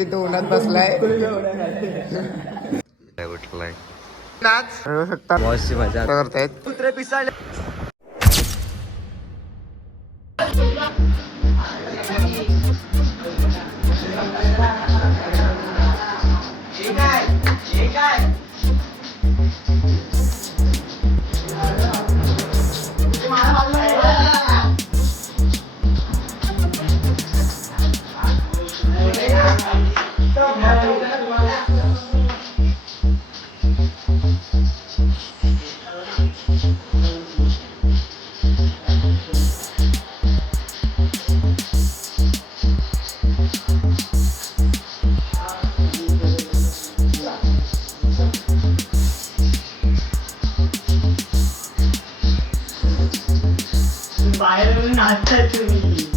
तिथे उन्हात बसलाय उठलाय नाच शकता बॉसची मजा करतायत कुत्रे पिसाळले बाहेरून नाचता तुम्ही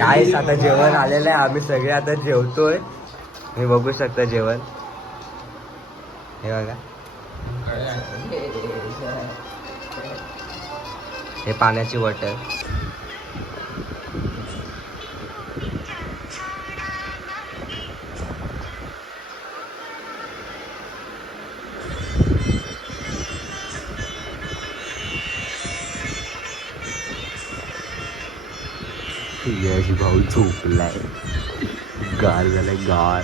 काय आता जेवण आलेलं आहे आम्ही सगळे आता जेवतोय मी बघू शकता जेवण हे बघा हे पाण्याची बॉटल यश भाऊ झोपलाय गार झालाय गार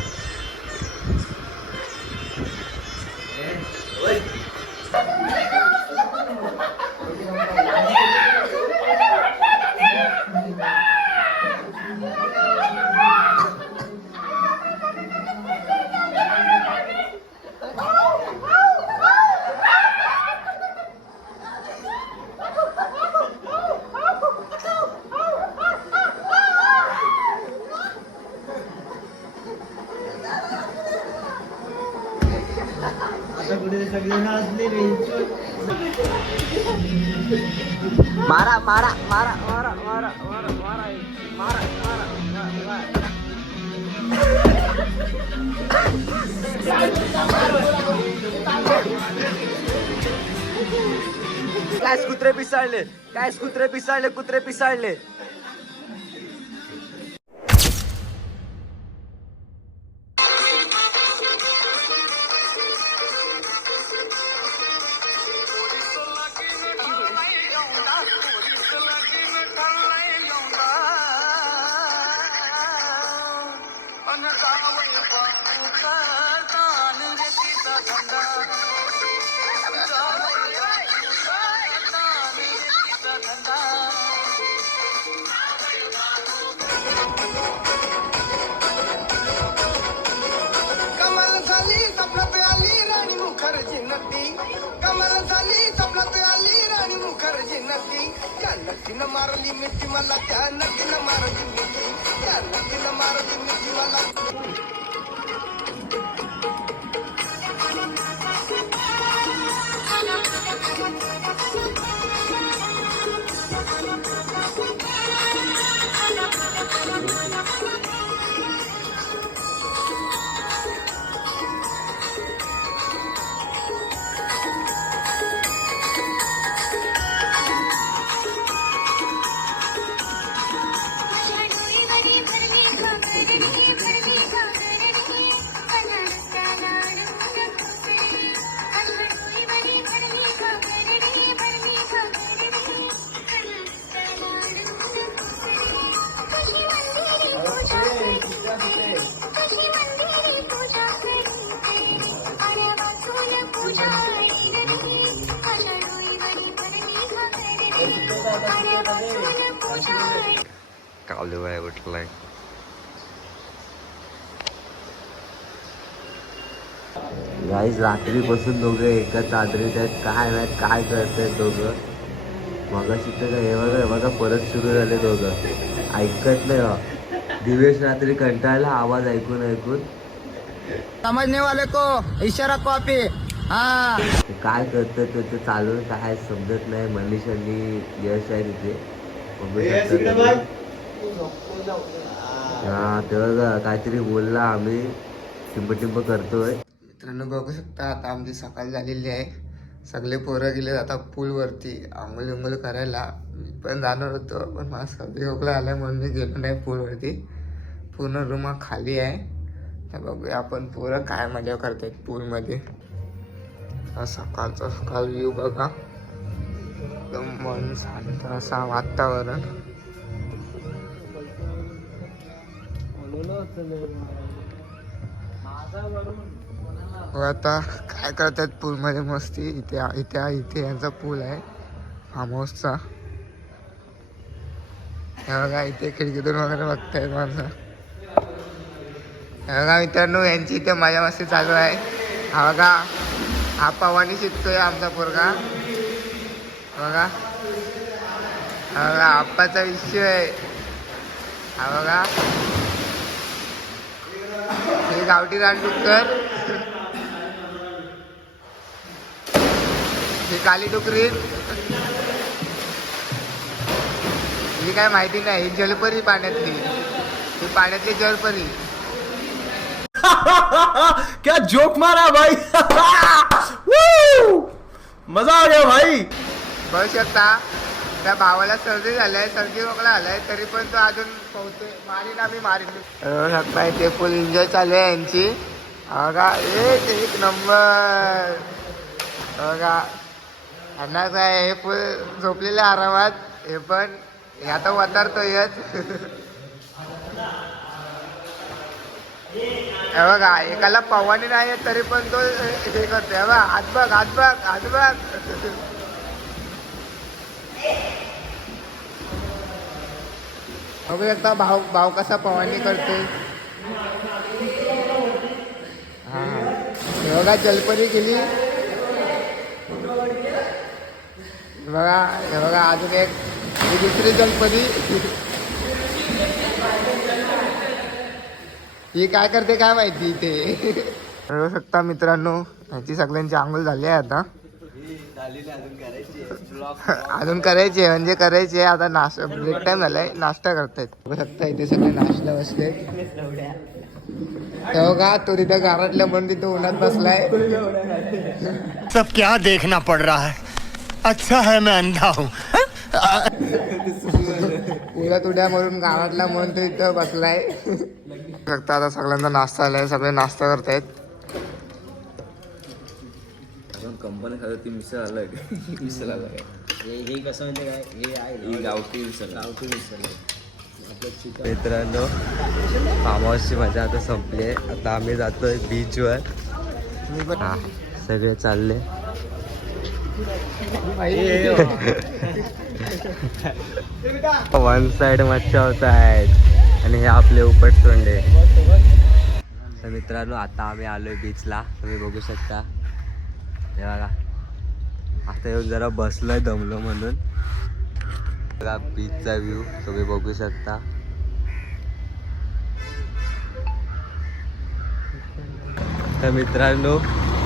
मारा मारा मारा मारा मारा मारा मारा मारा काय कुत्रे पिसाळले, काय कुत्रे पिसाळले, कुत्रे पिसाळले. कमल झाली स्वप्नात आली राणी मुखर्जी नदी, कमल झाली स्वप्नात आली राणी मुखर्जी नदी. त्या नदीनं मारली मिठी मला, त्या नदीनं मारली मिठी, त्या नदीनं मारली मिठी मला. कालू आहे उठलाय. गाईज रात्रीपासून दोघं एका चादरीत आहेत. काय माहित काय करतायत दोघं. मगाशी तर हे बघा परत सुरू झाले दोघं. ऐकत नाही हो. दिवेश रात्री कंटाळला आवाज ऐकून ऐकून. समजने वाले को इशारा कॉपी. हा काय करतोय ते चालून काय समजत नाही. मनीषांनी यश आहे तिथे बघू शकता. हा तेव्हा काहीतरी बोलला. आम्ही टिंब करतोय. मित्रांनो बघू शकता आता आमची सकाळ झालेली आहे. सगळे पोरं गेले आता पूलवरती आंघोळ करायला. मी पण जाणार होतो पण मला सर्दी खोकला आलाय म्हणून मी गेलो नाही पूलवरती. पूर्ण रूम खाली आहे. तर बघूया आपण पोरं काय मजा करतात पूलमध्ये. सकाळचा सकाळ व्ह्यू बघा. एकदम मन शांत असा वातावरण. आता काय करतात पूलमध्ये मस्ती. इथे यांचा पूल आहे फार्म हाऊसचा. हे बघा इथे खिडकीतून वगैरे बघतायत माणसं. हे बघा मित्रांनो यांची इथे मजा मस्ती चालू आहे. हा बघा हा पवानी शिकतोय आमचा पोरगा. बघा हा बघा आप्पाचा विषय. हा बघा हे गावठी रानडुक्कर. ही काली डुकरी. ही काय माहिती नाही. ही जलपरी पाण्यातली. ही पाण्यातली जलपरी. क्या जोक मारा भाई. मजा आ गया भाई. बघू शकता त्या भावाला सर्दी झालाय. सर्दी खोकला आलाय तरी पण तो अजून पोहतोय. मारीन आम्ही मारीन. बघू शकता इथे फुल एन्जॉय चालू आहे यांची. बघा एक नंबर. बघा यांना काय हे फुल झोपलेले आरामात. हे पण हे आता वतारतोय. हे बघा एकाला पवानी नाही आहे तरी पण तो हे करतोय. बघा हात बघ हात बघ हात बघ. बघू शकता भाव कसा पवानी करतोय. हा हे बघा जलपरी गेली. बघा हे बघा अजून एक ही दुसरी जलपरी. ही काय करते काय माहिती इथे. बघू शकता मित्रांनो ह्याची सगळ्यांची आंघोळ झाली आहे आता. अजून करायची म्हणजे करायची आहे आता. नाश्ता ब्रेक टाइम झालाय. नाश्ता करतायत. बघू शकता इथे सगळे नाश्ता बसले. बघा तो तिथं गारटल्या म्हणून तिथं उन्हात बसलाय. सब क्या देखना पड़ रहा है. अच्छा है मैं अंधा हूँ उड्या तुड्या मारून गावातला मन तो इथं बसलाय. फक्त आता सगळ्यांचा नाश्ता आलाय, सगळे नाश्ता करतायत. कंपनी खात ती मिसळ अलग मिसळ अलग आहे. हे कसं म्हणजे काय हे आहे ही गावठी मिसळ गावठी मिसळ मित्रांनो, फार्म हाऊसची मजा आता संपली आहे. आता आम्ही जातोय बीचवर. हा, सगळे चालले. वन साइड मच्छा होत आहेत आणि हे आपले उपटसोंडे. तर मित्रांनो, आता आम्ही आलोय बीचला. तुम्ही बघू शकता. हे बघा, आता येऊन जरा बसलोय दमलो म्हणून. बघा बीचचा व्ह्यू तुम्ही बघू शकता. तर मित्रांनो,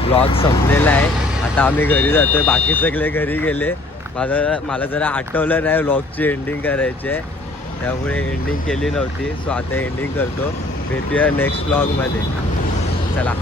ब्लॉग संपलेला आहे. आता आम्ही घरी जातोय. बाकी सगळे घरी गेले. मला जरा आठवलं नाही व्लॉगची एंडिंग करायची आहे, त्यामुळे एंडिंग केली नव्हती. सो आता एंडिंग करतो. भेटूया नेक्स्ट व्लॉगमध्ये. चला.